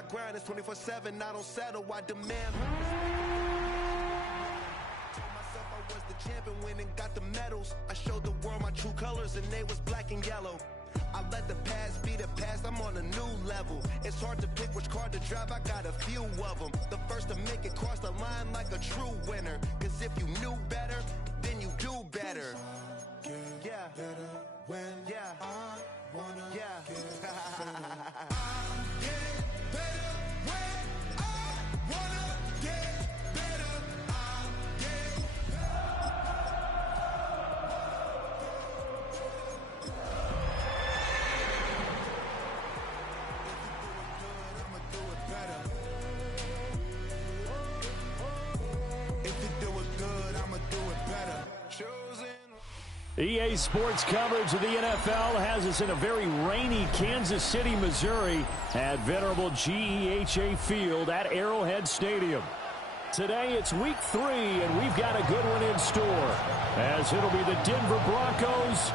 my grind, it's 24/7, I don't settle, I demand. Told myself I was the champion, went and got the medals. I showed the world my true colors and they was black and yellow. I let the past be the past, I'm on a new level. It's hard to pick which car to drive, I got a few of them. The first to make it cross the line like a true winner. Cause if you knew better, then you do better. Yeah. Better when yeah. I wanna yeah. Get better when I wanna get better. EA Sports coverage of the NFL has us in a very rainy Kansas City, Missouri at venerable GEHA Field at Arrowhead Stadium. Today it's week 3, and we've got a good one in store, as it'll be the Denver Broncos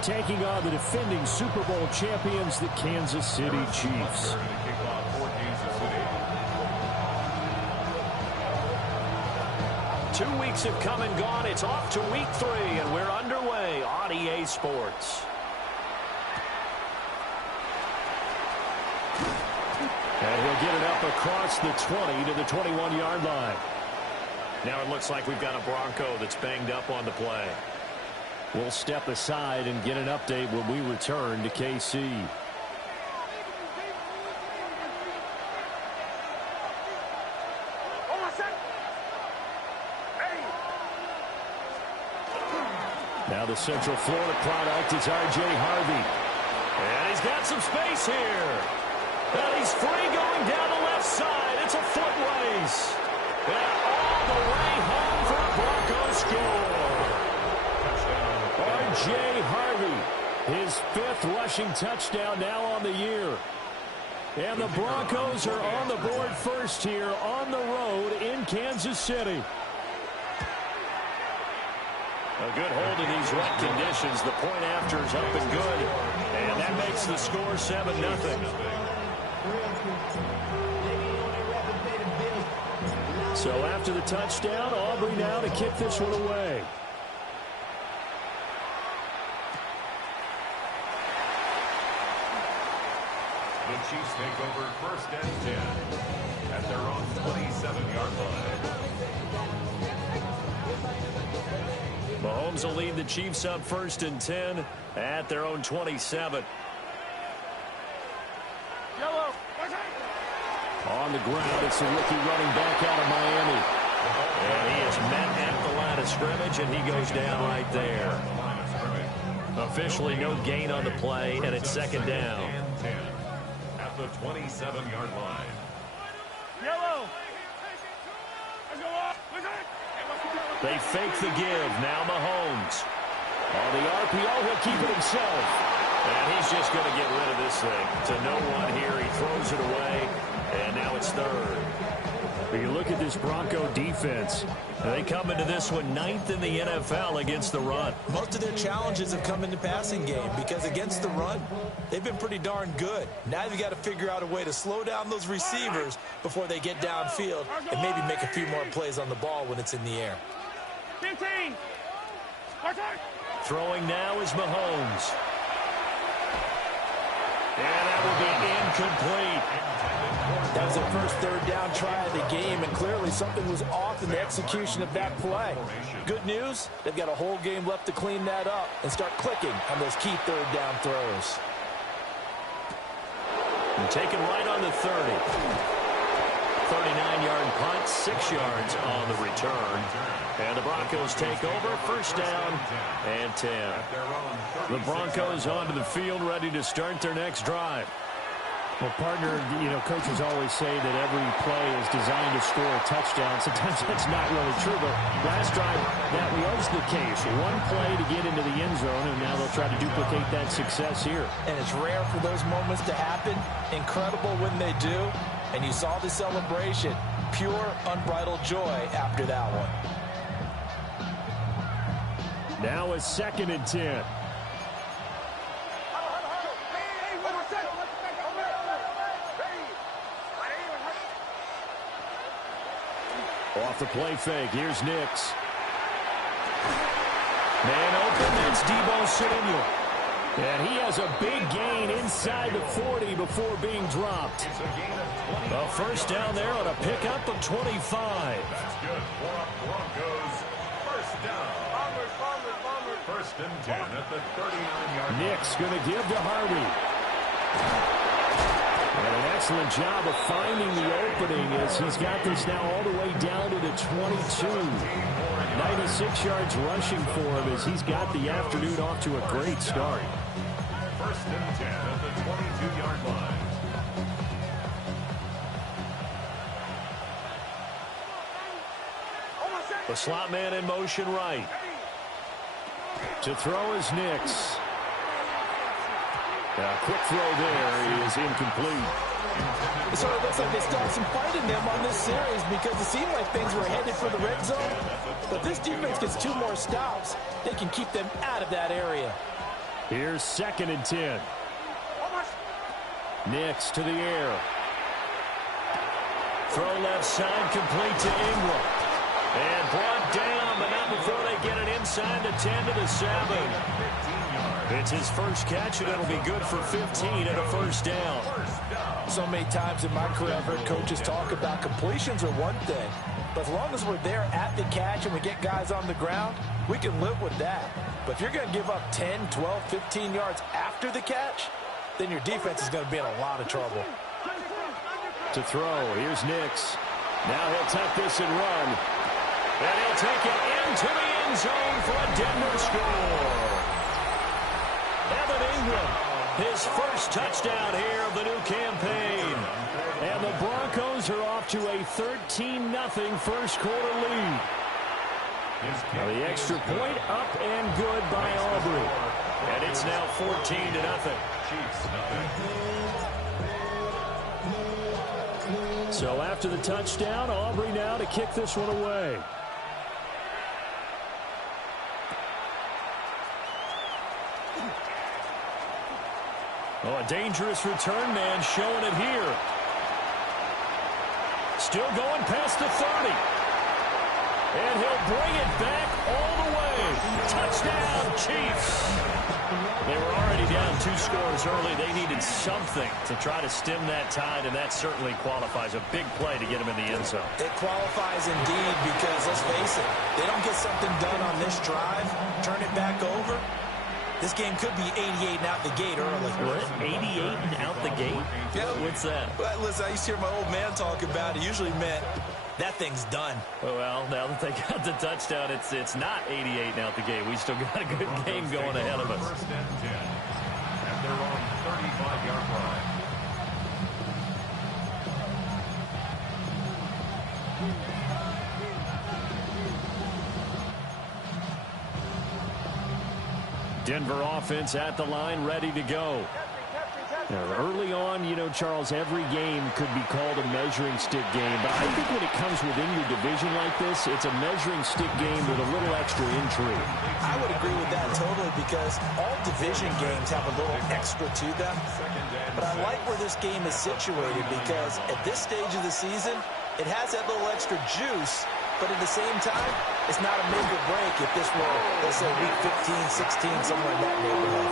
taking on the defending Super Bowl champions, the Kansas City Chiefs. 2 weeks have come and gone. It's off to week 3, and we're underway on EA Sports. And he'll get it up across the 20 to the 21-yard line. Now it looks like we've got a Bronco that's banged up on the play. We'll step aside and get an update when we return to KC. Now the Central Florida product is R.J. Harvey. And he's got some space here. And he's free going down the left side. It's a foot race. And all the way home for a Broncos score. R.J. Harvey, his 5th rushing touchdown now on the year. And the Broncos are on the board first here on the road in Kansas City. A good hold in these wet conditions. The point after is up and good. And that makes the score 7-0. So after the touchdown, Aubrey now to kick this one away. The Chiefs take over 1st and 10 at their own 27-yard line. Mahomes will lead the Chiefs up 1st and 10 at their own 27. On the ground, it's the rookie running back out of Miami. And he is met at the line of scrimmage, and he goes down right there. Officially no gain on the play, and it's 2nd down. At the 27-yard line. They fake the give. Now Mahomes. On the RPO, he'll keep it himself. And he's just going to get rid of this thing. To no one here. He throws it away. And now it's 3rd. But you look at this Bronco defense. They come into this one 9th in the NFL against the run. Most of their challenges have come in the passing game because against the run, they've been pretty darn good. Now you've got to figure out a way to slow down those receivers before they get downfield and maybe make a few more plays on the ball when it's in the air. 15. Throwing now is Mahomes. And that will be incomplete. That was their first 3rd down try of the game, and clearly something was off in the execution of that play. Good news, they've got a whole game left to clean that up and start clicking on those key 3rd down throws. And taken right on the 30. 39-yard punt, 6 yards on the return. And the Broncos take over, 1st down and 10. The Broncos onto the field, ready to start their next drive. Well, partner, coaches always say that every play is designed to score a touchdown. Sometimes that's not really true, but last drive, that was the case. One play to get into the end zone, and now they'll try to duplicate that success here. And it's rare for those moments to happen. Incredible when they do. And you saw the celebration. Pure, unbridled joy after that one. Now it's 2nd and 10. Off the play fake, here's Nix. Man open, that's Deebo Samuel. And he has a big gain inside the 40 before being dropped. A first down there on a pickup of 25. That's good for Broncos. First down. First and 10 at the 39-yard line. Nix going to give to Harvey. And an excellent job of finding the opening as he's got this now all the way down to the 22. 96 yards rushing for him as he's got the afternoon off to a great start. First and 10 at the 22-yard line. The slot man in motion right. To throw is Nix. A quick throw there is incomplete. So it looks like they still have some fight in them on this series because it seemed like things were headed for the red zone. But this defense gets 2 more stops. They can keep them out of that area. Here's 2nd and 10. Nix to the air. Throw left side, complete to Ingram. And brought down, but not before they get it inside the 10 to the 7. It's his first catch, and it'll be good for 15 and a first down. So many times in my career, I've heard coaches talk about completions are one thing. But as long as we're there at the catch and we get guys on the ground, we can live with that. But if you're going to give up 10, 12, 15 yards after the catch, then your defense is going to be in a lot of trouble. To throw, here's Nix. Now he'll tuck this and run. And he'll take it into the end zone for a Denver score. Evan Ingram, his first touchdown here of the new campaign. And the Broncos are off to a 13-0 first quarter lead. Now the extra point up and good by Aubrey. And it's now 14-0. So after the touchdown, Aubrey now to kick this one away. Oh, a dangerous return man showing it here. Still going past the 30. And he'll bring it back all the way. Touchdown, Chiefs. They were already down 2 scores early. They needed something to try to stem that tide, and that certainly qualifies. A big play to get them in the end zone. It qualifies indeed because, let's face it, they don't get something done on this drive, turn it back over. This game could be 88 and out the gate early. What? 88 and out the gate? Yeah. What's that? Well, listen, I used to hear my old man talk about it. It usually meant that thing's done. Well, now that they got the touchdown, it's not 88 and out the gate. We still got a good game going ahead of us. First and 10 at their own 35-yard line. Denver offense at the line, ready to go. Now, early on, you know, Charles, every game could be called a measuring stick game. But I think when it comes within your division like this, it's a measuring stick game with a little extra intrigue. I would agree with that totally because all division games have a little extra to them. But I like where this game is situated because at this stage of the season, it has that little extra juice. But at the same time, it's not a make or break if this were, let's say, week 15, 16, somewhere in that neighborhood.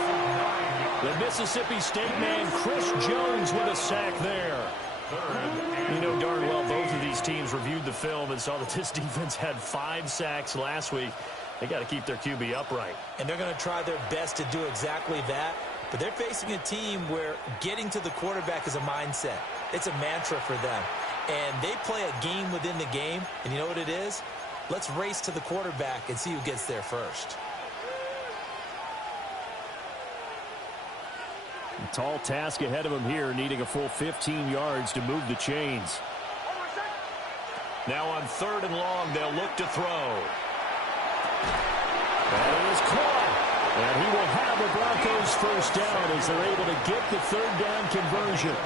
The Mississippi State man, Chris Jones, with a sack there. You know darn well both of these teams reviewed the film and saw that this defense had 5 sacks last week. They got to keep their QB upright. And they're going to try their best to do exactly that. But they're facing a team where getting to the quarterback is a mindset. It's a mantra for them. And they play a game within the game. And you know what it is? Let's race to the quarterback and see who gets there first. A tall task ahead of him here, needing a full 15 yards to move the chains. Now on 3rd and long, they'll look to throw. And it is caught. And he will have the Broncos first down as they're able to get the 3rd down conversion.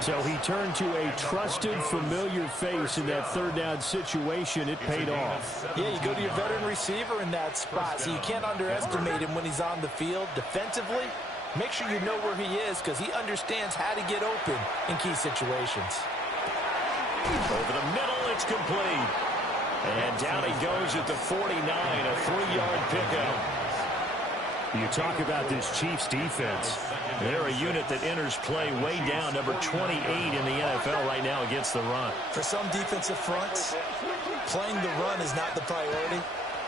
So he turned to a trusted, familiar face in that 3rd down situation. It paid off. Yeah, you go to your veteran receiver in that spot, so you can't underestimate him when he's on the field. Defensively, make sure you know where he is because he understands how to get open in key situations. Over the middle It's complete. And down he goes at the 49, a 3-yard pickup. You talk about this Chiefs defense. They're a unit that enters play way down, number 28 in the NFL right now against the run. For some defensive fronts, playing the run is not the priority.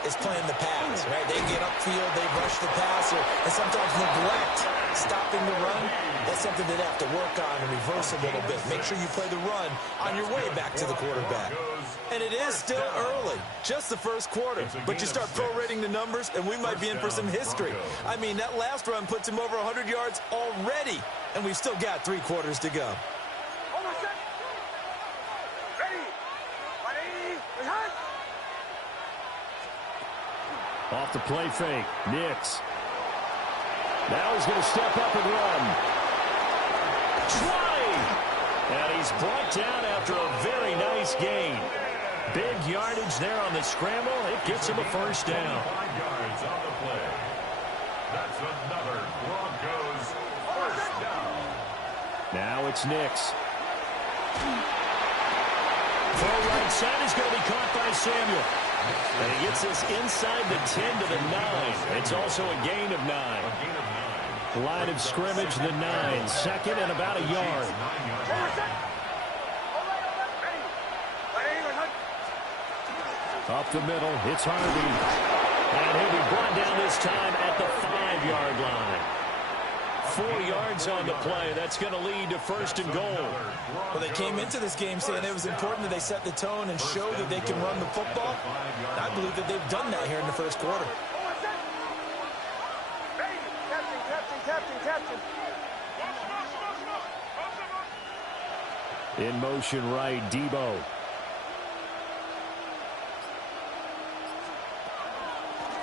It's playing the pass, right? They get upfield, they rush the passer, and sometimes neglect stopping the run. That's something they have to work on and reverse a little bit. Make sure you play the run on your way back to the quarterback. And it is still early, just the first quarter. But you start prorating the numbers, and we might be in for some history. I mean, that last run puts him over 100 yards already, and we've still got 3 quarters to go. Off the play fake, Nix. Now he's going to step up and run. 20! And he's brought down after a very nice gain. Big yardage there on the scramble. It gets him a first down. 5 yards on the play. That's another Broncos first down. Now it's Nix. Throw right side is going to be caught by Samuel. And he gets this inside the 10 to the 9. It's also a gain of 9. Line of scrimmage, the 9. Second and about a yard. Up the middle, it's Harvey. And he'll be brought down this time at the 5-yard line. 4 yards on the play. That's going to lead to first and goal. Well, they came into this game saying it was important that they set the tone and show that they can run the football. And I believe that they've done that here in the first quarter. In motion right, Debo.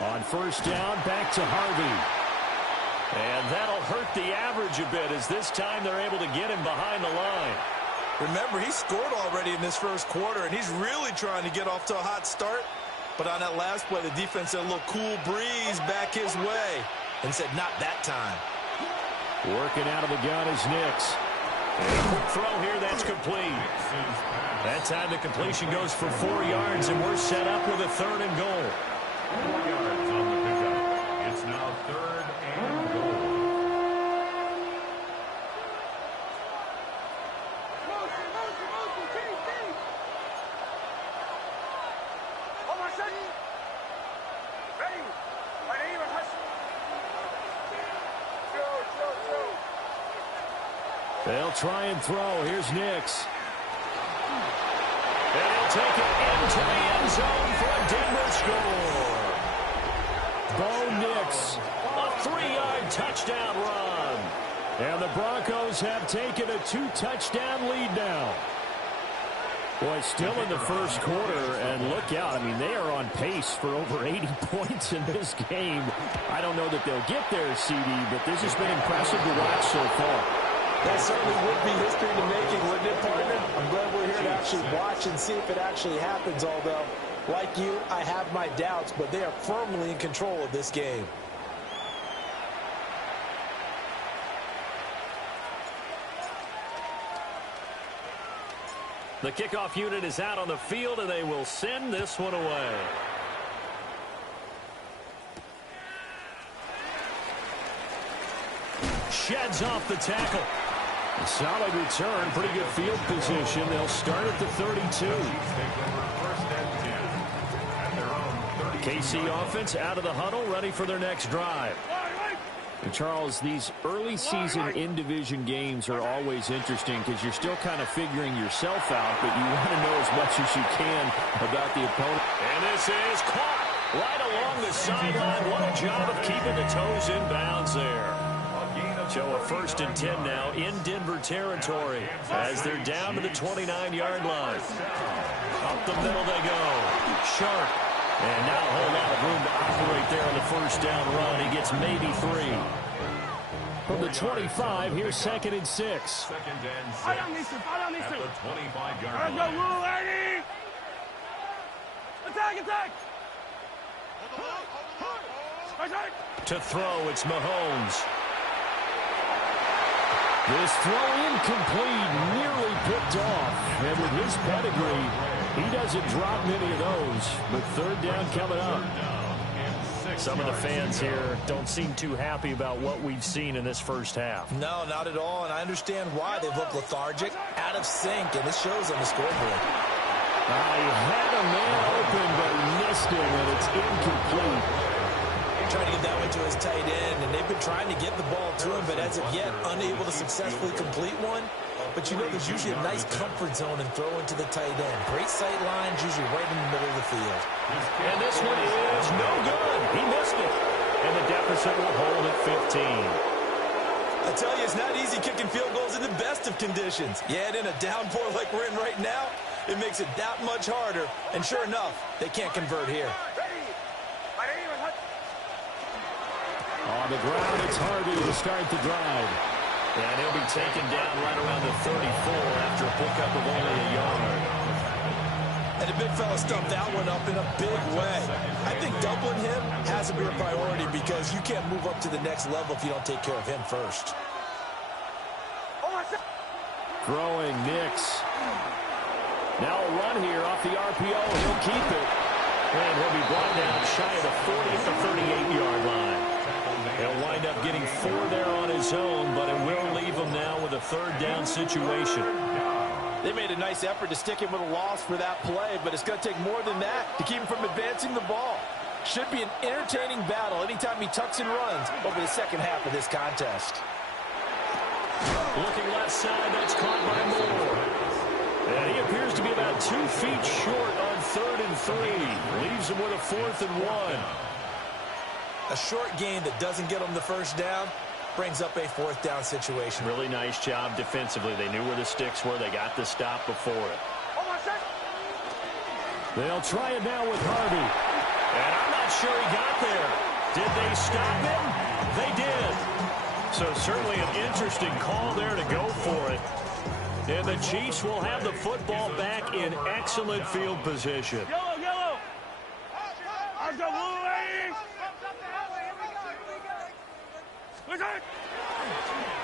On first down, back to Harvey. And that'll hurt the average a bit as this time they're able to get him behind the line. Remember, he scored already in this first quarter, and he's really trying to get off to a hot start. But on that last play, the defense had a little cool breeze back his way and said, not that time. Working out of the gun is Nix. And a quick throw here, that's complete. That time the completion goes for 4 yards, and we're set up with a 3rd and goal. 4 yards on the pickup. It's now 3rd and goal. They'll try and throw. Here's Nix. And he'll take it into the end zone for a Denver score. Bo Nix, a 3-yard touchdown run. And the Broncos have taken a 2-touchdown lead now. Boy, still in the first quarter, and look out. I mean, they are on pace for over 80 points in this game. I don't know that they'll get there, CD, but this has been impressive to watch so far. That certainly would be history to making, wouldn't it, partner? I'm glad we're here to actually watch and see if it actually happens, although, like you, I have my doubts, but they are firmly in control of this game. The kickoff unit is out on the field, and they will send this one away. Sheds off the tackle. A solid return, pretty good field position. They'll start at the 32. KC offense out of the huddle, ready for their next drive. And Charles, these early season in-division games are always interesting because you're still kind of figuring yourself out, but you want to know as much as you can about the opponent. And this is caught right along the sideline. What a job of keeping the toes in bounds there. So a 1st and 10 now in Denver territory as they're down to the 29-yard line. Up the middle they go. Sharp. And not a whole lot of room to operate there on the first down run. He gets maybe 3. From the 25, here's 2nd and 6. 2nd and 6 at the 25-yard line. Attack! To throw, it's Mahomes. This throw incomplete, nearly picked off. And with his pedigree, He doesn't drop many of those, but third down coming up. Some of the fans here don't seem too happy about what we've seen in this first half. No, not at all, and I understand why. They've looked lethargic, out of sync, and this shows on the scoreboard. He had a man open, but he missed him, and it's incomplete. Trying to get that one to his tight end, and they've been trying to get the ball to him, but as of yet, unable to successfully complete one. But you know there's usually a nice comfort zone and throw into the tight end. Great sight lines, usually right in the middle of the field. And this one is no good. He missed it. And the deficit will hold at 15. I tell you, it's not easy kicking field goals in the best of conditions. Yet in a downpour like we're in right now, it makes it that much harder. And sure enough, they can't convert here. On the ground, it's Harvey to start the drive. And he'll be taken down right around the 34 after a pickup of only a yard. And the big fella stumped that one up in a big way. I think doubling him has to be a priority because you can't move up to the next level if you don't take care of him first. Throwing Nix. Now a run here off the RPO. He'll keep it. And he'll be brought down shy of the 40 at the 38-yard line. He'll wind up getting 4 there on his own, but it will leave him now with a third down situation. They made a nice effort to stick him with a loss for that play, but it's going to take more than that to keep him from advancing the ball. Should be an entertaining battle anytime he tucks and runs over the second half of this contest. Looking left side, that's caught by Moore. And he appears to be about 2 feet short on 3rd and 3. Leaves him with a 4th and 1. A short gain that doesn't get them the first down brings up a 4th down situation. Really nice job defensively. They knew where the sticks were. They got the stop before it. They'll try it now with Harvey. And I'm not sure he got there. Did they stop him? They did. So certainly an interesting call there to go for it. And the Chiefs will have the football back in excellent field position. Yellow. I've got blue ladies.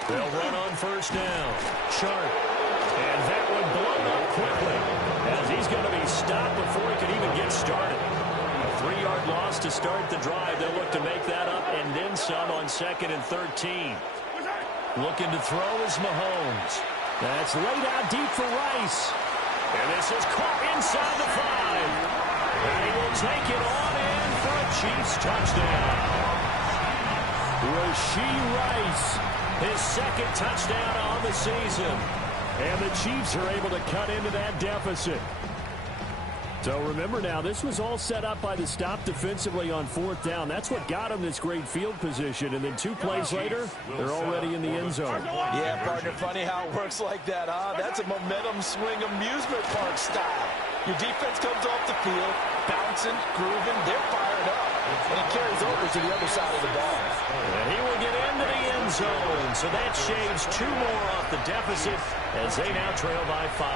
They'll run on first down. Sharp. And that one blown up quickly as he's going to be stopped before he can even get started. A 3-yard loss to start the drive. They'll look to make that up and then some on 2nd and 13. Looking to throw is Mahomes. That's laid out deep for Rice. And this is caught inside the 5. And he will take it on in for a Chiefs touchdown. Rashee Rice, his 2nd touchdown on the season. And the Chiefs are able to cut into that deficit. So remember now, this was all set up by the stop defensively on 4th down. That's what got them this great field position. And then 2 plays later, they're already in the end zone. Yeah, partner, funny how it works like that, huh? That's a momentum swing amusement park style. Your defense comes off the field, bouncing, grooving, they're fired up. And it carries over to the other side of the ball. And he will get into the end zone. So that shaves 2 more off the deficit as they now trail by 5.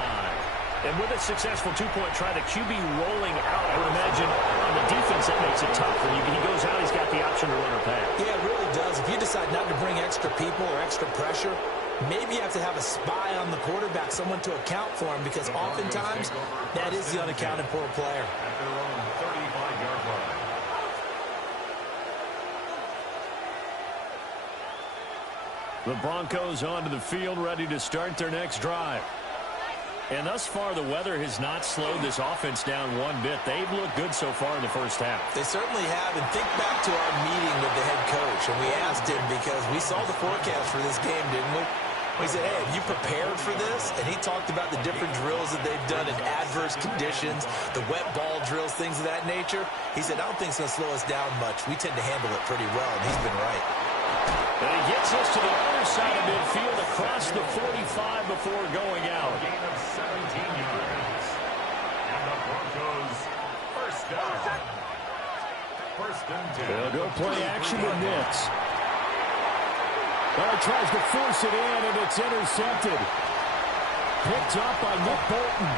And with a successful 2-point try, the QB rolling out, I would imagine on the defense that makes it tough. When he goes out, he's got the option to run or pass. Yeah, it really does. If you decide not to bring extra people or extra pressure, maybe you have to have a spy on the quarterback, someone to account for him, because oftentimes that is the unaccounted for player. At their own 35-yard line. The Broncos onto the field, ready to start their next drive. And thus far, the weather has not slowed this offense down one bit. They've looked good so far in the first half. They certainly have. And think back to our meeting with the head coach. And we asked him because we saw the forecast for this game, didn't we? We said, hey, have you prepared for this? And he talked about the different drills that they've done in adverse conditions, the wet ball drills, things of that nature. He said, I don't think it's going to slow us down much. We tend to handle it pretty well, and he's been right. And he gets us to the other side of midfield across the 45 before going out. Gain of 17 yards. And the Broncos first down. 1st and 10. They'll go play action with Nix. Well, he tries to force it in, and it's intercepted. Picked up by Nick Bolton.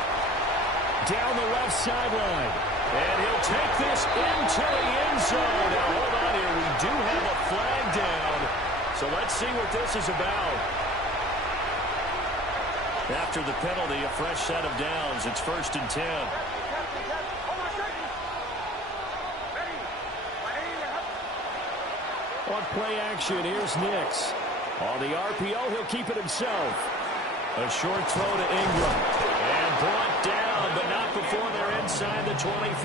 Down the left sideline. And he'll take this into the end zone. Now, hold on here. We do have a flag down. So let's see what this is about. After the penalty, a fresh set of downs. It's 1st and 10. On play action, here's Nix. On the RPO, he'll keep it himself. A short throw to Ingram. And brought down, but not before they're inside the 25.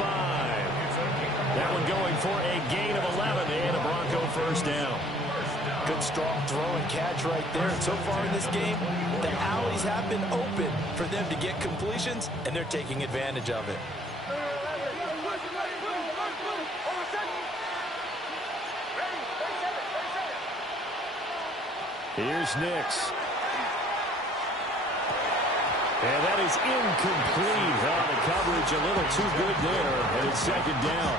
That one going for a gain of 11 and a Bronco first down. Good strong throw and catch right there. And so far in this game, the alleys have been open for them to get completions, and they're taking advantage of it. Here's Nix. And that is incomplete. The coverage a little too good there, and it's 2nd down.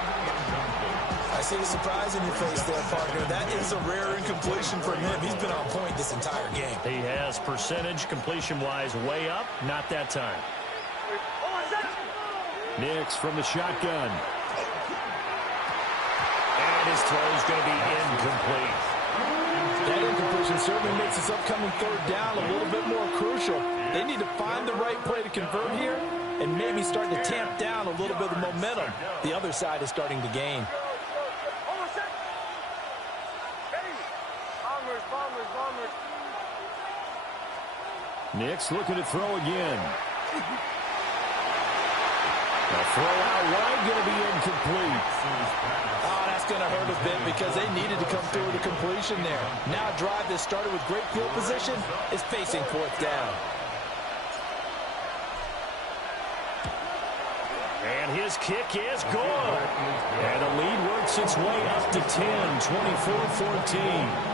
I see the surprise in your face there, partner. That is a rare incompletion from him. He's been on point this entire game. He has percentage completion-wise way up. Not that time. Nix from the shotgun. And his throw is going to be incomplete. That incompletion certainly makes this upcoming 3rd down a little bit more crucial. They need to find the right play to convert here and maybe start to tamp down a little bit of momentum. The other side is starting to gain. Nix looking to throw again. The throw out wide going to be incomplete. Oh, that's going to hurt a bit because they needed to come through with a completion there. Now a drive that started with great field position is facing 4th down. And his kick is good. And the lead works its way up to 10, 24-14.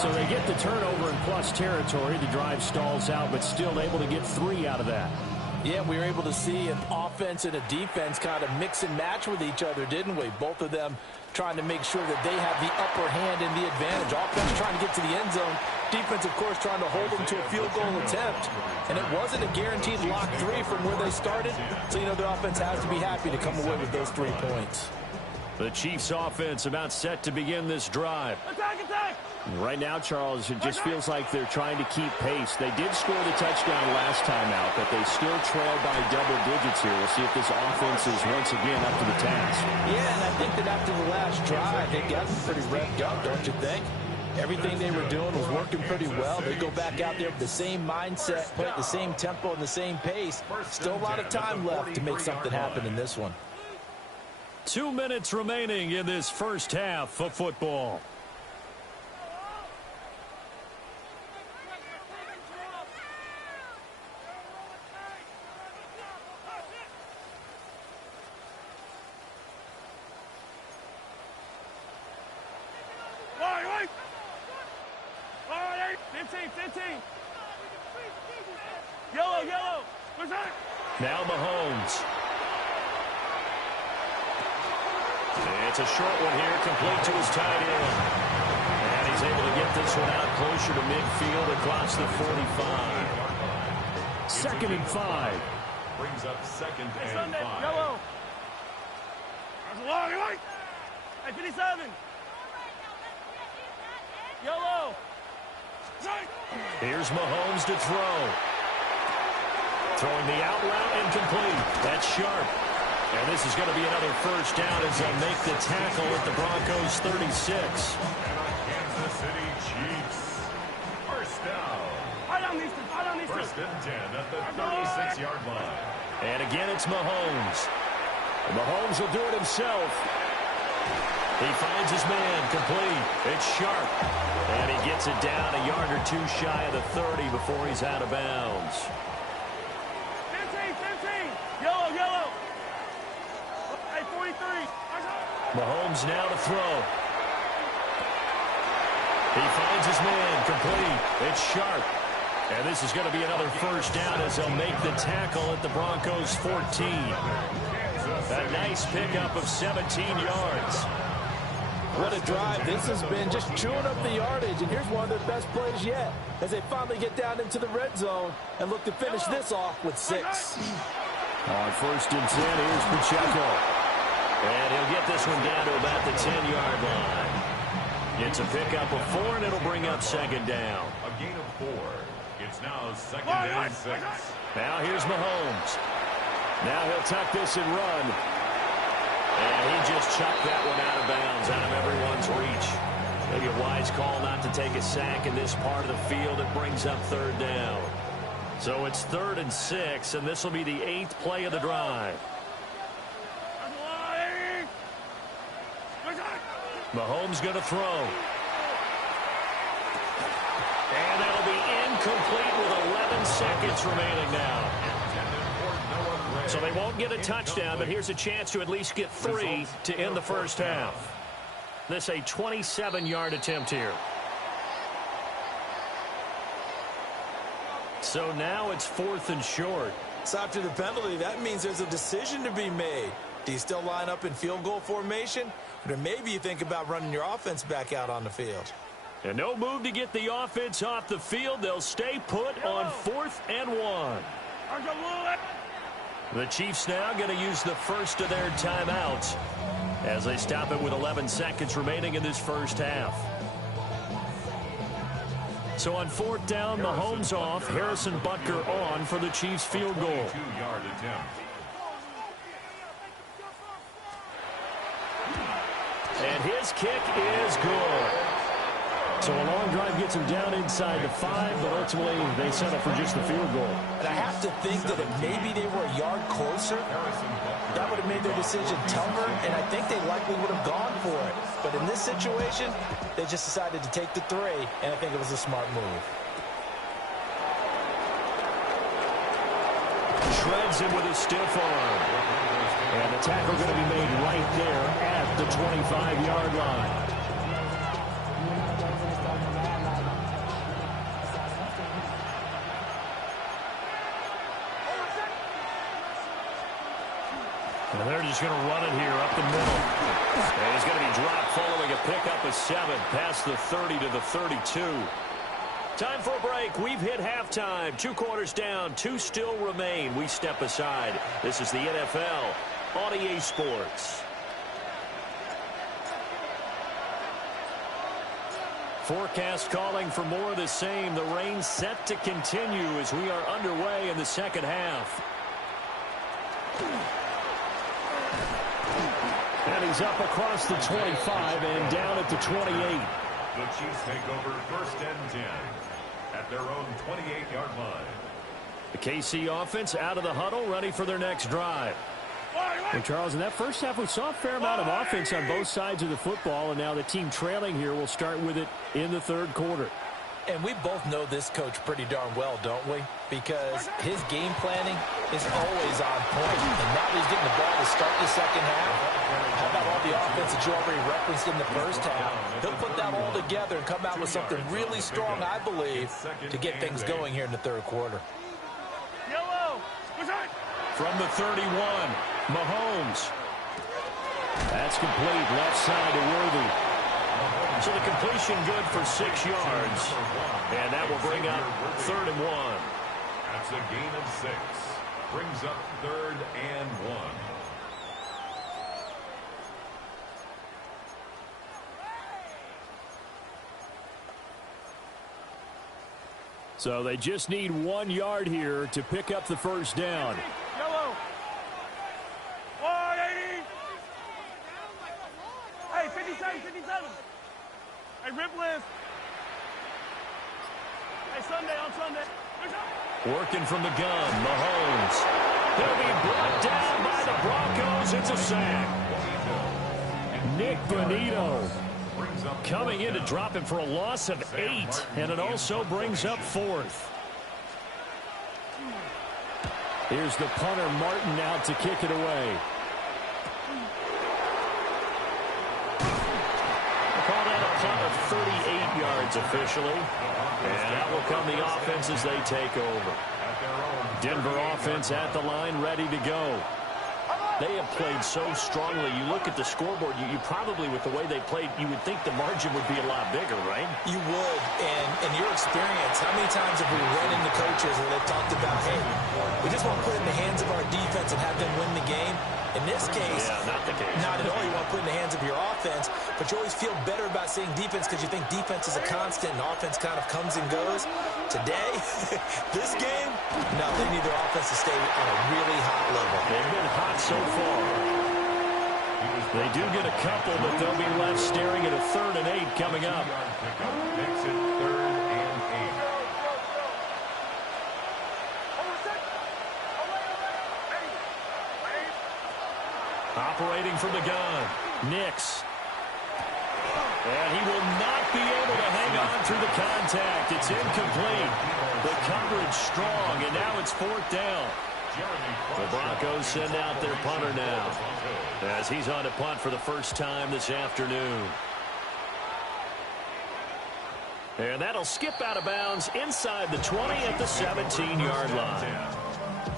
So they get the turnover in plus territory. The drive stalls out, but still able to get 3 out of that. Yeah, we were able to see an offense and a defense kind of mix and match with each other, didn't we? Both of them trying to make sure that they have the upper hand and the advantage. Offense trying to get to the end zone. Defense, of course, trying to hold them to a field goal attempt. And it wasn't a guaranteed lock 3 from where they started. So, you know, their offense has to be happy to come away with those 3 points. The Chiefs offense about set to begin this drive. Attack, attack! Right now, Charles, it just feels like they're trying to keep pace. They did score the touchdown last time out, but they still trail by double digits here. We'll see if this offense is once again up to the task. Yeah, and I think that after the last drive, they got pretty revved up, don't you think? Everything they were doing was working pretty well. They go back out there with the same mindset, play at the same tempo and the same pace. Still a lot of time left to make something happen in this one. 2 minutes remaining in this first half of football. Wait! 15. Yellow. What's that? Now Mahomes. It's a short one here, complete to his tight end. And he's able to get this one out closer to midfield across the 45. 2nd and 5. Brings up 2nd and 5. Yellow. That's a long way. Hey, 57. Yellow. Here's Mahomes to throw. Throwing the out route incomplete. That's sharp. And this is going to be another first down as they'll make the tackle at the Broncos 36. Kansas City Chiefs. First down. First and 10 at the 36-yard line. And again, it's Mahomes. And Mahomes will do it himself. He finds his man, complete. It's sharp. And he gets it down a yard or 2 shy of the 30 before he's out of bounds. 15. Yellow. Hey, 43. Mahomes now to throw. He finds his man, complete. It's sharp. And this is going to be another first down as they'll make the tackle at the Broncos 14. A nice pickup of 17 yards. What a drive this has been, just chewing up the yardage. And here's one of their best plays yet as they finally get down into the red zone and look to finish this off with 6. On 1st and 10, here's Pacheco. And he'll get this one down to about the 10-yard line. It's a pickup of 4, and it'll bring up 2nd down. A gain of 4. It's now 2nd and 6. Now here's Mahomes. Now he'll tuck this and run. And he just chucked that one out of bounds, out of everyone's reach. Maybe a wise call not to take a sack in this part of the field. It brings up 3rd down. So it's 3rd and 6, and this will be the 8th play of the drive. Mahomes going to throw. And that'll be incomplete with 11 seconds remaining now. So they won't get a touchdown, but here's a chance to at least get 3 to end the first half. This a 27-yard attempt here. So now it's 4th and short. So after the penalty, that means there's a decision to be made. Do you still line up in field goal formation? Or maybe you think about running your offense back out on the field. And no move to get the offense off the field. They'll stay put on 4th and 1. The Chiefs now going to use the first of their timeouts as they stop it with 11 seconds remaining in this first half. So on 4th down, Mahomes off, Harrison Butker on for the Chiefs field goal. 22-yard attempt. And his kick is good. So a long drive gets him down inside the 5, but ultimately they settle for just the field goal. And I have to think that if maybe they were a yard closer, that would have made their decision tougher, and I think they likely would have gone for it. But in this situation, they just decided to take the 3, and I think it was a smart move. Shreds him with a stiff arm. And the tackle going to be made right there at the 25-yard line. And they're just going to run it here up the middle. And he's going to be dropped following a pickup of 7 past the 30 to the 32. Time for a break. We've hit halftime. 2 quarters down. 2 still remain. We step aside. This is the NFL on EA Sports. Forecast calling for more of the same. The rain set to continue as we are underway in the second half. And he's up across the 25 and down at the 28. The Chiefs take over 1st and 10 at their own 28-yard line. The KC offense out of the huddle, ready for their next drive. Well, Charles, in that first half, we saw a fair amount of offense on both sides of the football, and now the team trailing here will start with it in the 3rd quarter. And we both know this coach pretty darn well, don't we? Because his game planning is always on point. And now he's getting the ball to start the second half. How about all the offense that you already referenced in the first half? He'll put that all together and come out with something really strong, I believe, to get things going here in the 3rd quarter. From the 31, Mahomes. That's complete, left side to Worthy. So the completion good for 6 yards. And that will bring up 3rd and 1. That's a gain of 6. Brings up 3rd and 1. So they just need 1 yard here to pick up the first down. Yellow. 180. Hey, 57, 57. Hey, rip lift. Hey, Sunday on Sunday. Working from the gun, Mahomes. He'll be brought down by the Broncos. It's a sack. Nick Bonito coming in to drop him for a loss of 8, and it also brings up 4th. Here's the punter, Martin, out to kick it away. Call that a punt of 38 yards officially. And out will come the offense as they take over. Denver offense at the line, ready to go. They have played so strongly. You look at the scoreboard, you probably, with the way they played, you would think the margin would be a lot bigger, right? You would. And in your experience, how many times have we run into coaches where they've talked about, hey, we just want to put it in the hands of our defense and have them win the game? In this case, not the case. Not at all. You want to put in the hands of your offense, but you always feel better about seeing defense because you think defense is a constant and offense kind of comes and goes. Today, this game, no, they need their offense to stay on a really hot level. They've been hot so far. They do get a couple, but they'll be left staring at a 3rd and 8 coming up. Makes it 3rd and 8. Operating from the gun, Nix. And he will not be able to hang on through the contact. It's incomplete. The coverage strong, and now it's 4th down. The Broncos send out their punter now, as he's on to punt for the first time this afternoon. And that'll skip out of bounds inside the 20 at the 17-yard line.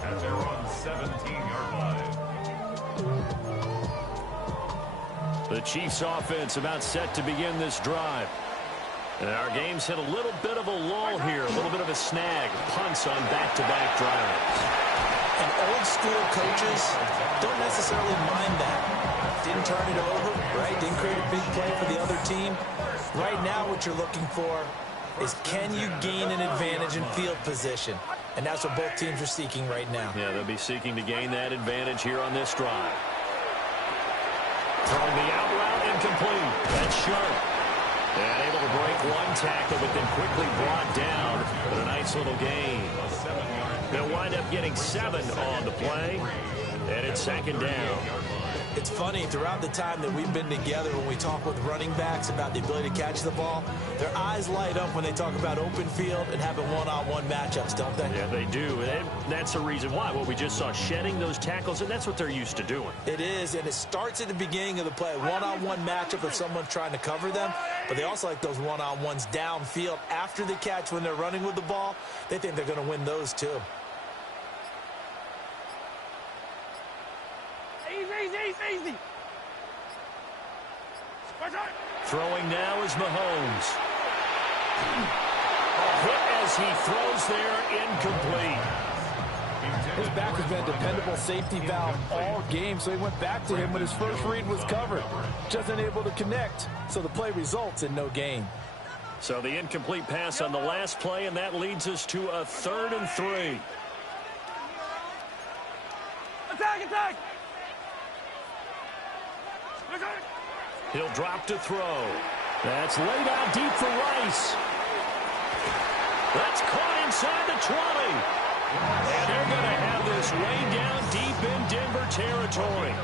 At their own 17-yard line. The Chiefs offense about set to begin this drive. And our game's hit a little bit of a lull here, a little bit of a snag. Punts on back-to-back drives. And old school coaches don't necessarily mind that. Didn't turn it over, right? Didn't create a big play for the other team. Right now what you're looking for is can you gain an advantage in field position? And that's what both teams are seeking right now. Yeah, they'll be seeking to gain that advantage here on this drive. Throwing the out route incomplete. That's sharp. And able to break one tackle, but then quickly brought down with a nice little gain. They'll wind up getting 7 on the play, and it's 2nd down. It's funny, throughout the time that we've been together, when we talk with running backs about the ability to catch the ball, their eyes light up when they talk about open field and having one-on-one matchups, don't they? Yeah, they do. And that's the reason why. Well, we just saw shedding those tackles, and that's what they're used to doing. It is, and it starts at the beginning of the play. One-on-one matchup if someone's trying to cover them, but they also like those one-on-ones downfield after the catch when they're running with the ball. They think they're going to win those, too. Easy. Throwing now is Mahomes. Hit as he throws there, incomplete. His back has been a dependable safety valve all game, so he went back to him when his first read was covered. Just unable to connect, so the play results in no gain. So the incomplete pass on the last play, and that leads us to a 3rd and 3. Attack! He'll drop to throw. That's laid out deep for Rice. That's caught inside the 20. And they're going to have this way down deep in Denver territory.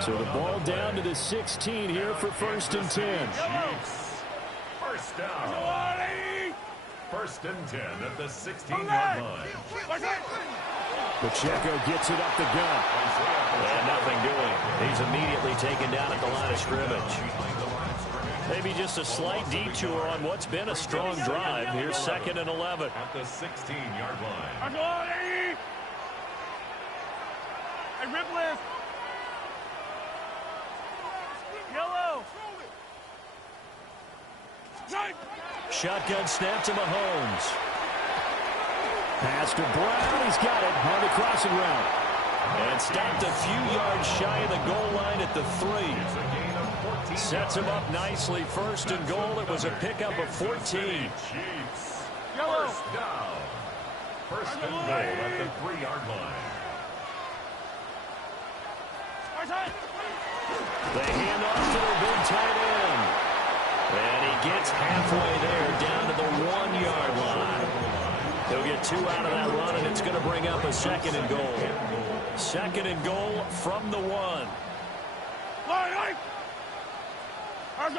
So the ball down to the 16 here for 1st and 10. First down. 1st and 10 at the 16-yard line. Pacheco gets it up the gut. And nothing doing. He's immediately taken down at the line of scrimmage. Maybe just a slight detour on what's been a strong drive. Here's 2nd and 11. At the 16-yard line. Hey, rip list. Yellow. Shotgun snap to Mahomes. Pass to Brown. He's got it on the crossing route. And stopped a few yards shy of the goal line at the 3. Sets him up nicely. 1st and goal. It was a pickup of 14. Chiefs. First down. 1st and goal at the 3-yard line. They hand off to their big tight end. And he gets halfway there down to the 1-yard line. He'll get 2 out of that run, and it's going to bring up a 2nd and goal. 2nd and goal from the 1. On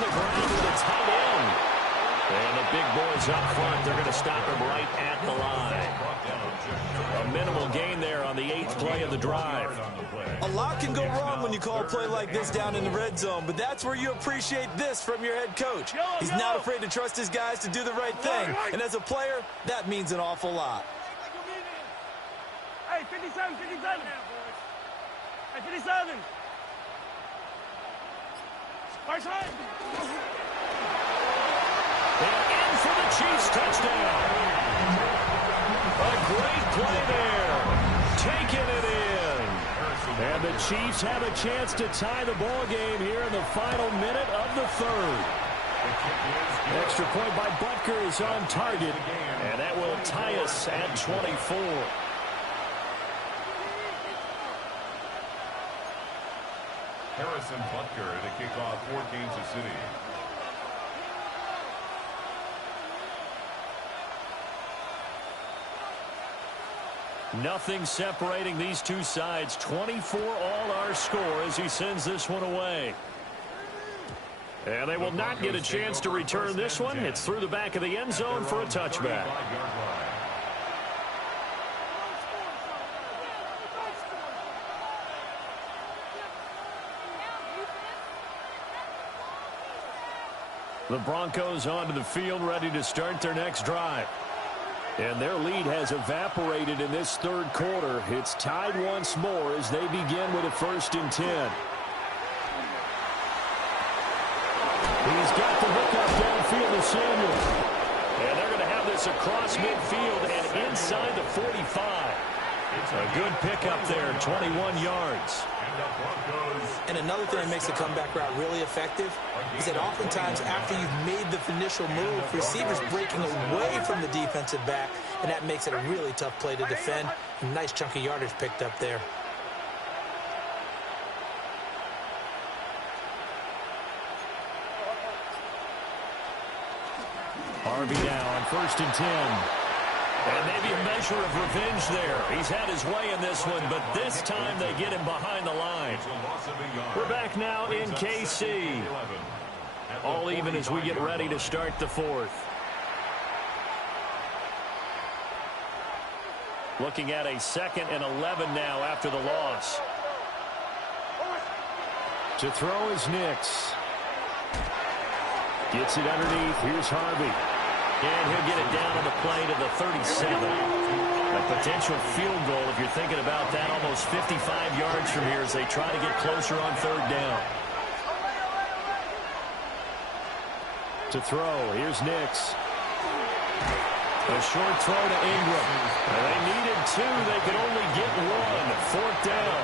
the ground with a tight end. And the big boys up front, they're going to stop him right at the line. A minimal gain there on the 8th play of the drive. A lot can go wrong when you call a play like this down in the red zone, but that's where you appreciate this from your head coach. He's not afraid to trust his guys to do the right thing, and as a player, that means an awful lot. Hey, 57. Hey, 57. And in for the Chiefs touchdown. A great play there. Taking it in. And the Chiefs have a chance to tie the ball game here in the final minute of the third. Extra point by Butker is on target. And that will tie us at 24. Harrison Butker to kick off for Kansas City. Nothing separating these two sides. 24 all our score as he sends this one away. And they will not get a chance to return this one. It's through the back of the end zone for a touchback. The Broncos onto the field, ready to start their next drive. And their lead has evaporated in this third quarter. It's tied once more as they begin with a 1st and 10. He's got the hook up downfield to Samuel. And they're going to have this across midfield and inside the 45. It's a good pickup there, 21 yards. And another thing that makes the comeback route really effective is that oftentimes after you've made the initial move, receivers breaking away from the defensive back, and that makes it a really tough play to defend. A nice chunk of yardage picked up there. Harvey now on 1st and 10. And maybe a measure of revenge there. He's had his way in this one, but this time they get him behind the line. We're back now in KC. All even as we get ready to start the fourth. Looking at a 2nd and 11 now after the loss. To throw is Nix. Gets it underneath. Here's Harvey. And he'll get it down on the play to the 37. A potential field goal, if you're thinking about that, almost 55 yards from here as they try to get closer on 3rd down. To throw, here's Nix. A short throw to Ingram. They needed 2, they could only get 1. 4th down.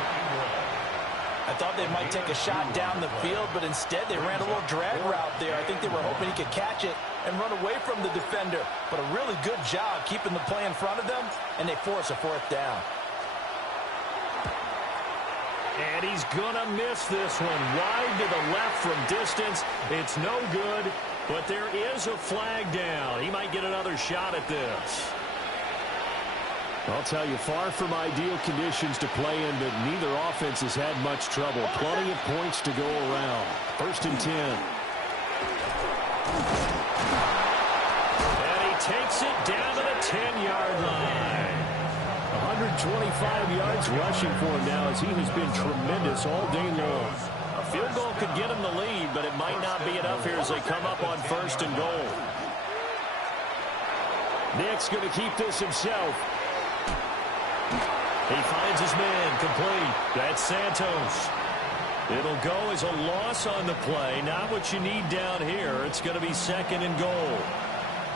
I thought they might take a shot down the field, but instead they ran a little drag route there. I think they were hoping he could catch it and run away from the defender. But a really good job keeping the play in front of them, and they force a 4th down. And he's going to miss this one. Wide to the left from distance. It's no good, but there is a flag down. He might get another shot at this. I'll tell you, far from ideal conditions to play in, but neither offense has had much trouble. Plenty of points to go around. 1st and 10. And he takes it down to the 10-yard line. 125 yards rushing for him now as he has been tremendous all day long. A field goal could get him the lead, but it might not be enough here as they come up on 1st and goal. Nick's going to keep this himself. He finds his man complete. That's Santos. It'll go as a loss on the play. Not what you need down here. It's going to be 2nd and goal.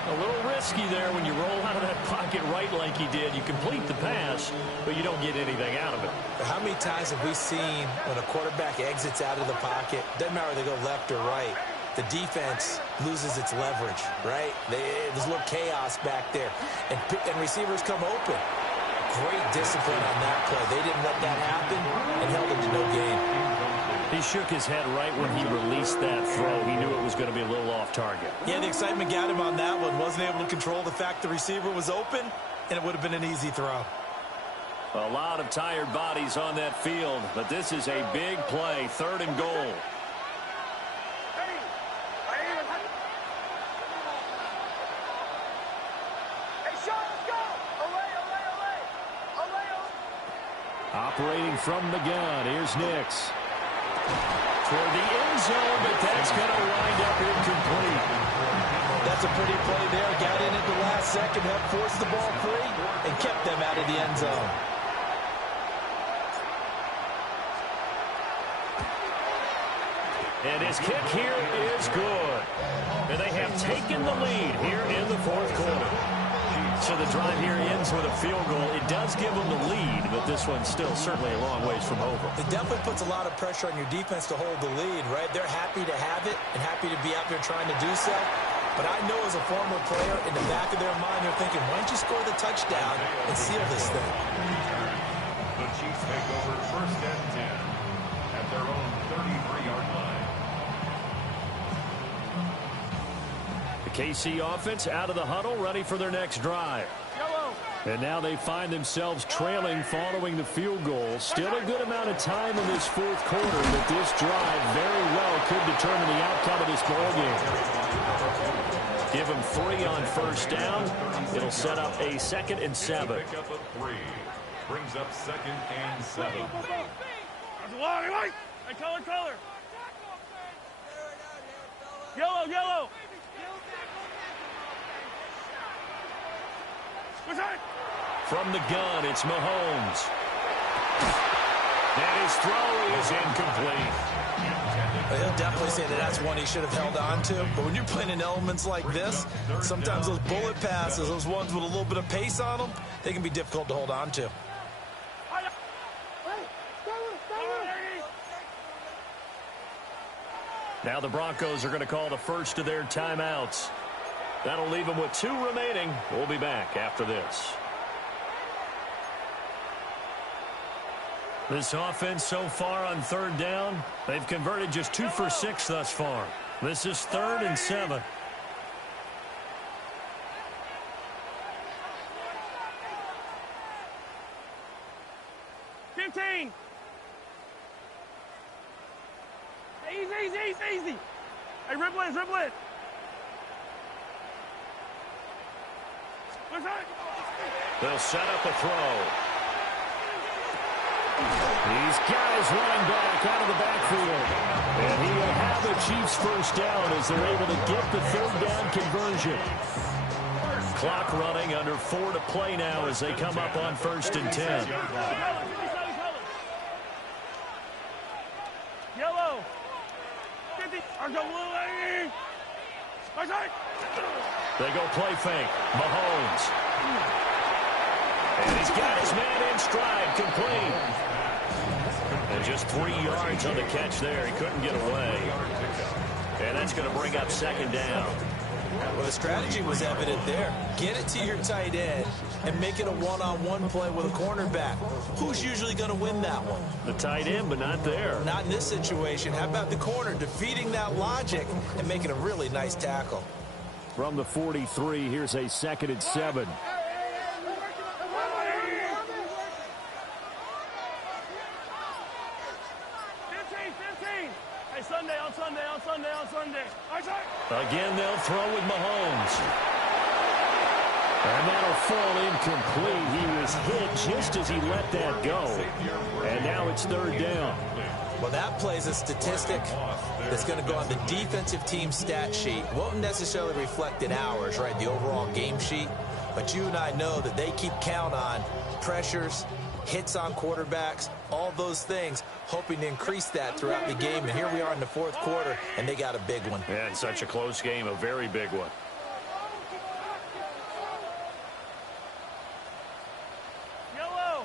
A little risky there when you roll out of that pocket right like he did. You complete the pass, but you don't get anything out of it. How many times have we seen when a quarterback exits out of the pocket, doesn't matter whether they go left or right, the defense loses its leverage, right? There's a little chaos back there, and receivers come open. Great discipline on that play. They didn't let that happen and held them to no gain. He shook his head right when he released that throw. He knew it was going to be a little off target. Yeah, the excitement got him on that one. Wasn't able to control the fact the receiver was open, and it would have been an easy throw. A lot of tired bodies on that field, but this is a big play. 3rd and goal. Operating from the gun, here's Nix. Toward the end zone, but that's going to wind up incomplete. That's a pretty play there. Got in at the last second, helped force the ball free, and kept them out of the end zone. And his kick here is good. And they have taken the lead here in the fourth quarter. So the drive here ends with a field goal. It does give them the lead, but this one's still certainly a long ways from over. It definitely puts a lot of pressure on your defense to hold the lead, right? They're happy to have it and happy to be out there trying to do so. But I know as a former player, in the back of their mind, they're thinking, why don't you score the touchdown and seal this thing? The Chiefs take over first and 10 at their own 33-yard line. The KC offense out of the huddle, ready for their next drive. And now they find themselves trailing following the field goal. Still a good amount of time in this fourth quarter, but this drive very well could determine the outcome of this ball game. Give them 3 on first down. It'll set up a 2nd and 7. Pick up a 3. Brings up 2nd and 7. Hey, color. Yellow. From the gun, it's Mahomes. And his throw is incomplete. He'll definitely say that that's one he should have held on to. But when you're playing in elements like this, sometimes those bullet passes, those ones with a little bit of pace on them, they can be difficult to hold on to. Now the Broncos are going to call the first of their timeouts. That'll leave them with 2 remaining. We'll be back after this. This offense so far on 3rd down, they've converted just 2 for 6 thus far. This is 3rd and 7. Easy. Hey, dribble it. They'll set up a throw. These guys running back out of the backfield. And he will have the Chiefs first down as they're able to get the 3rd down conversion. Clock running, under 4 to play now as they come up on 1st and 10. Yellow. They go play fake. Mahomes. And he's got his man in stride, complete. And just 3 yards on the catch there. He couldn't get away. And that's going to bring up 2nd down. Well, the strategy was evident there. Get it to your tight end and make it a one-on-one play with a cornerback. Who's usually going to win that one? The tight end, but not there. Not in this situation. How about the corner defeating that logic and making a really nice tackle? From the 43, here's a 2nd and 7. Again, they'll throw with Mahomes. And that'll fall incomplete. He was hit just as he let that go. And now it's 3rd down. Well, that plays a statistic that's going to go on the defensive team stat sheet. Won't necessarily reflect in ours, right, the overall game sheet. But you and I know that they keep count on pressures, hits on quarterbacks, all those things, hoping to increase that throughout the game. And here we are in the 4th quarter, and they got a big one. Yeah, it's such a close game, a very big one. Yellow.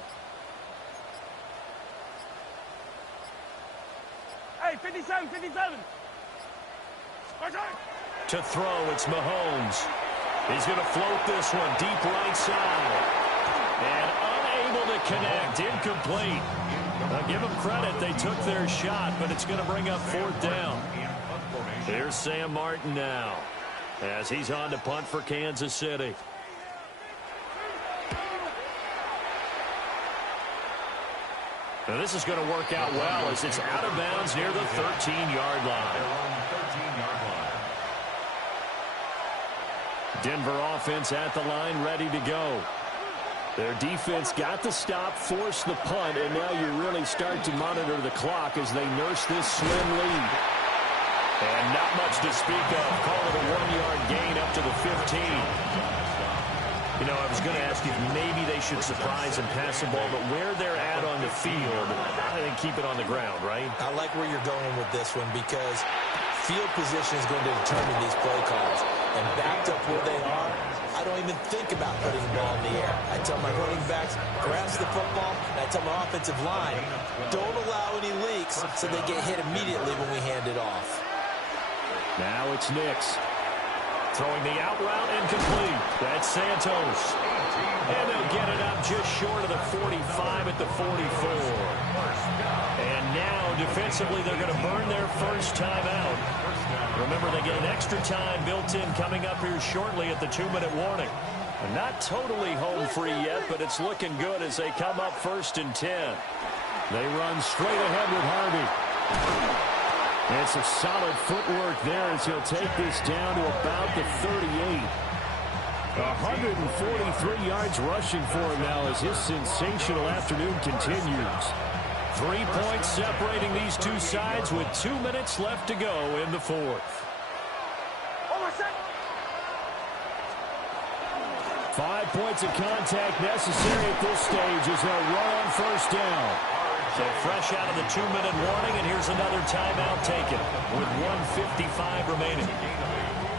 Hey, 57. To throw, it's Mahomes. He's going to float this one deep right side. And unable to connect, incomplete. Now give them credit, they took their shot, but it's going to bring up 4th down. Here's Sam Martin now, as he's on to punt for Kansas City. Now this is going to work out well as it's out of bounds near the 13-yard line. Denver offense at the line, ready to go. Their defense got the stop, forced the punt, and now you really start to monitor the clock as they nurse this slim lead. And not much to speak of. Call it a 1-yard gain up to the 15. You know, I was going to ask you if maybe they should surprise and pass the ball, but where they're at on the field, I think keep it on the ground, right? I like where you're going with this one because field position is going to determine these play calls. And backed up where they are, I don't even think about putting the ball in the air. I tell my running backs, grasp the football, and I tell my offensive line, don't allow any leaks so they get hit immediately when we hand it off. Now it's Nix. Throwing the out route incomplete. That's Santos. And they'll get it up just short of the 45 at the 44. And now, defensively, they're going to burn their first timeout. Remember, they get an extra time built in coming up here shortly at the 2-minute warning. And not totally home free yet, but it's looking good as they come up 1st and 10. They run straight ahead with Harvey. It's a solid footwork there as he'll take this down to about the 38. 143 yards rushing for him now as his sensational afternoon continues. 3 points separating these two sides with 2 minutes left to go in the fourth. 5 points of contact necessary at this stage as they'll run on first down. So fresh out of the 2-minute warning, and here's another timeout taken with 1:55 remaining.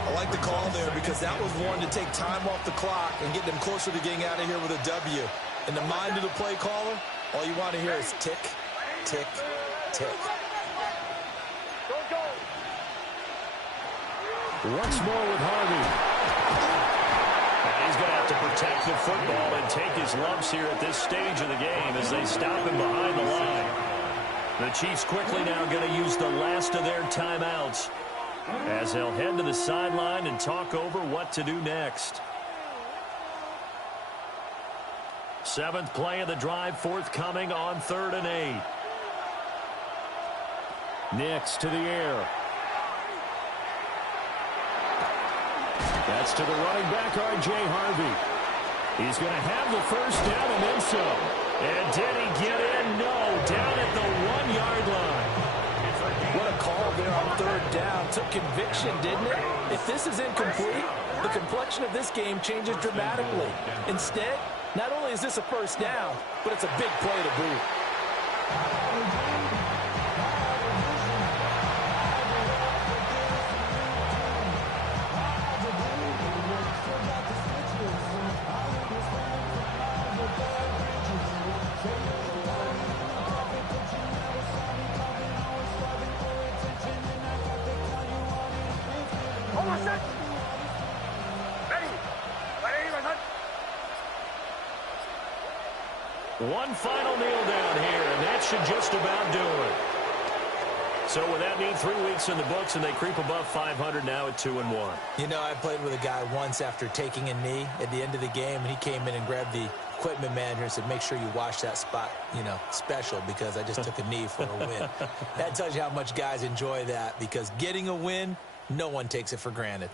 I like the call there because that was one to take time off the clock and get them closer to getting out of here with a W. In the mind of the play caller, all you want to hear is tick, tick, tick. Once more with Harvey. He's going to have to protect the football and take his lumps here at this stage of the game as they stop him behind the line. The Chiefs quickly now going to use the last of their timeouts as they'll head to the sideline and talk over what to do next. 7th play of the drive forthcoming on 3rd and 8. Nix to the air. That's to the running back, R.J. Harvey. He's going to have the first down and then some. And did he get in? No, down at the 1-yard line. What a call there on 3rd down. Took conviction, didn't it? If this is incomplete, the complexion of this game changes dramatically. Instead, not only is this a first down, but it's a big play to boot. One final kneel down here, and that should just about do it. So with that need, 3 weeks in the books, and they creep above 500 now at 2-1. You know, I played with a guy once after taking a knee at the end of the game, and he came in and grabbed the equipment manager and said, make sure you wash that spot, you know, special, because I just took a knee for a win. That tells you how much guys enjoy that, because getting a win, no one takes it for granted.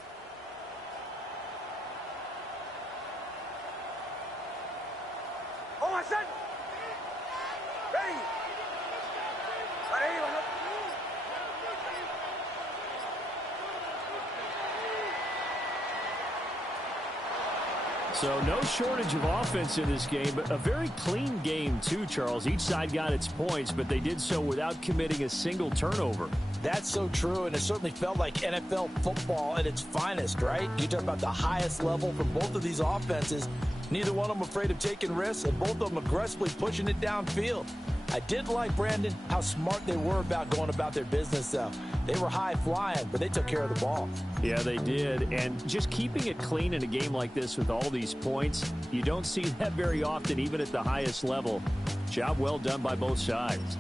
So no shortage of offense in this game, but a very clean game too, Charles. Each side got its points, but they did so without committing a single turnover. That's so true, and it certainly felt like NFL football at its finest, right? You talk about the highest level from both of these offenses. Neither one of them afraid of taking risks, and both of them aggressively pushing it downfield. I did like, Brandon, how smart they were about going about their business, though. They were high-flying, but they took care of the ball. Yeah, they did. And just keeping it clean in a game like this with all these points, you don't see that very often, even at the highest level. Job well done by both sides.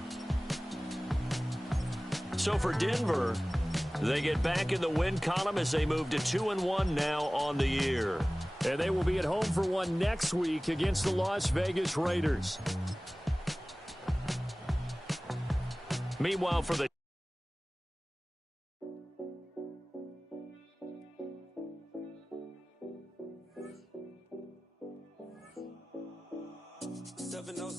So for Denver, they get back in the win column as they move to 2-1 now on the year. And they will be at home for one next week against the Las Vegas Raiders. Meanwhile, for the